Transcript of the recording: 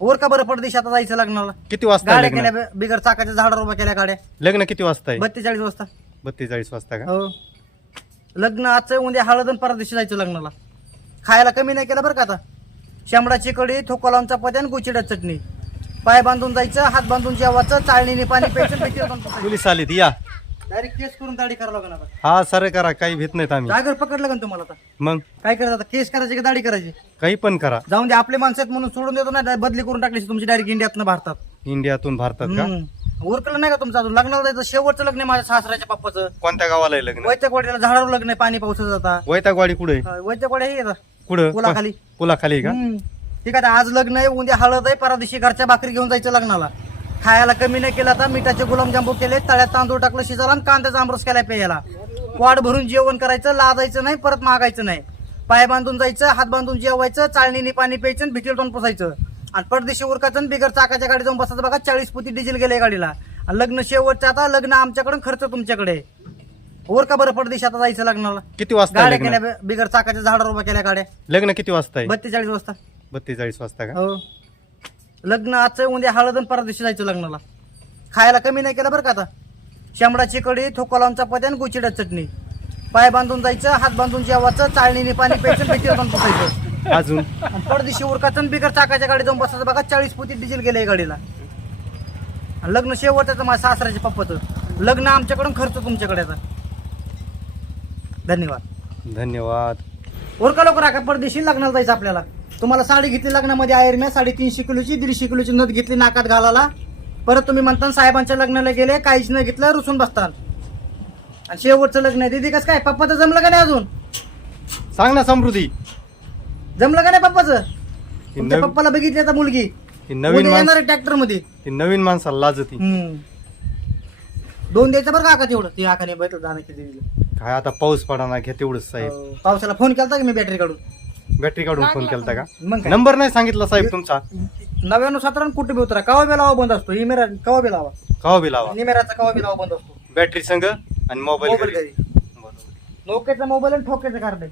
वर का बरं परदेशी आता जायचं लग्नाला? किती वाजता गाड्या लग्न? केल्या बे- बिगर चाकाच्या झाडावर उभ्या केल्या गाड्या. लग्न किती वाजता आहे? बत्तेचाळीस वाजता. बत्तेचाळीस वाजता का? हो. लग्न आजचं उद्या हळद आणि परदेशी जायचं लग्नाला. खायला कमी नाही केलं बरं का आता? शेंबडाची कढी थोकोलावून चपाती आणि गुचिडा चटणी. पाय बांधून जायचं हात बांधून जेवायचं चाळणीने पाणी प्यायचं पोलीस आलीत या. डायरेक्ट केस करून दाढी करावं लागणार आता. हा सर करा. काही भीत नाहीत आम्ही. जागर पकडलं का ना तुम्हाला आता? मग? काय करायचं आता? केस करायची का दाढी करायची? काही पण करा. जाऊन दे आपले माणसं आहेत म्हणून सोडून देतो ना बदली करून टाकली तुमची डायरेक्ट इंडियातनं भारतात. इंडियातून भारतात का? हम्म. उरकलं नाही का तुमचं अजून? लग्नाला जायचं शेवटचं लग्न आहे माझ्या सासऱ्याच्या पप्पाचं कोणत्या गावाला आहे लग्न? वैत्या कोड्याला झाडावर लग्न आहे पाणी पावसाचं जाता वैतागवाडी कुठे कोड्या हे कुठं? पुलाखाली. पुलाखाली का? हम्म. ठीक आहे आज लग्न आहे उद्या हळद आहे परा दिवशी घरच्या भाकरी घेऊन जायचं लग्नाला. खायला कमी नाही केलं आता मिठाचे गुलाबजांबू केले तळ्यात तांदूळ टाकलं शिजायला आणि कांद्याचा आमरस केला प्यायला वाट भरून जेवण करायचं लादायचं नाही परत मागायचं नाही. पाय बांधून जायचं हात बांधून जेवायचं चाळणीने पाणी प्यायचं आणि भिटील टोन पुसायचं. आणि परदेशी उरकायचं आणि बिगर चाकाच्या गाडी जाऊन बसायचं बघा चाळीस पुती डिझेल गेले गाडीला. आणि लग्न शेवटचं आता लग्न आमच्याकडून खर्च तुमच्याकडे. वर का बरं परदेशी आता जायचं लग्नाला. किती वाजता गाड्या? केल्या बिगर चाकाच्या झाडावर उभ्या केल्या गाड्या. लग्न किती वाजता बत्तेचाळीस वाजता. बत्तेचाळीस वाजता का? हो. लग्न आजचं उद्या हळद आणि परदेशी जायचं लग्नाला. खायला कमी नाही केलं बरं का आता. शेंबडाची कढी थोकोलावून चपाती आणि गुचिडा चटणी. पाय बांधून जायचं हात बांधून जेवायचं चाळणीने पाणी प्यायचं भीतीला पण पुसायचं. अजून? परदेशी उरकाचं बिगर चाकाच्या गाडी जाऊन बसायचं बघा चाळीस पोती डिझेल गेले गाडीला. लग्न शेवटचं माझ्या सासऱ्याच्या पप्पाचं. लग्न आमच्याकडून खर्च तुमच्याकडे धन्यवाद. धन्यवाद. उरका लवकर का परदेशी लग्नाला जायचं आपल्याला. तुम्हाला साडी घेतली लग्नामध्ये आयर्म्या साडेतीनशे किलोची दीडशे किलोची नथ घेतली नाकात घालाला परत तुम्ही म्हणता साहेबांच्या लग्नाला गेले काहीच न घेतलं रुसून बसतात आणि शेवटचं लग्न आहे. दिदी कसं काय? पप्पाचं जमलं का नाही अजून? सांग ना समृद्धी. जमलं का नाही पप्पाचं? तुमच्या नवी- पप्पाला बघितली आता मुलगी. ही नवीन उद्या माणसं येणार ट्रॅक्टरमध्ये ही नवीन माणसाला लाजती हम्म. दोन द्यायचं बरं का आका तेवढं? ते आकाने बैठक जाणं किती दिलं काय आता पाऊस पडाना घ्या तेवढंच साहेब. हो. पावसाला फोन केला की मी बॅटरी काढून? बॅटरी काढून फोन केलता का? मग काय? नंबर नाही सांगितला साहेब तुमचा. नव्याण्णव सतरा कुठे बी उतरा. कवा बी लावा बंद असतो. इमेरा कवा बी लावा. कवा बी लावा? निमेराचा कवा बी लावा बंद असतो. बॅटरी संघ आणि मोबाईल मोबाईल घरी. नोक्याचा मोबाईल आणि ठोक्याचं कार्ड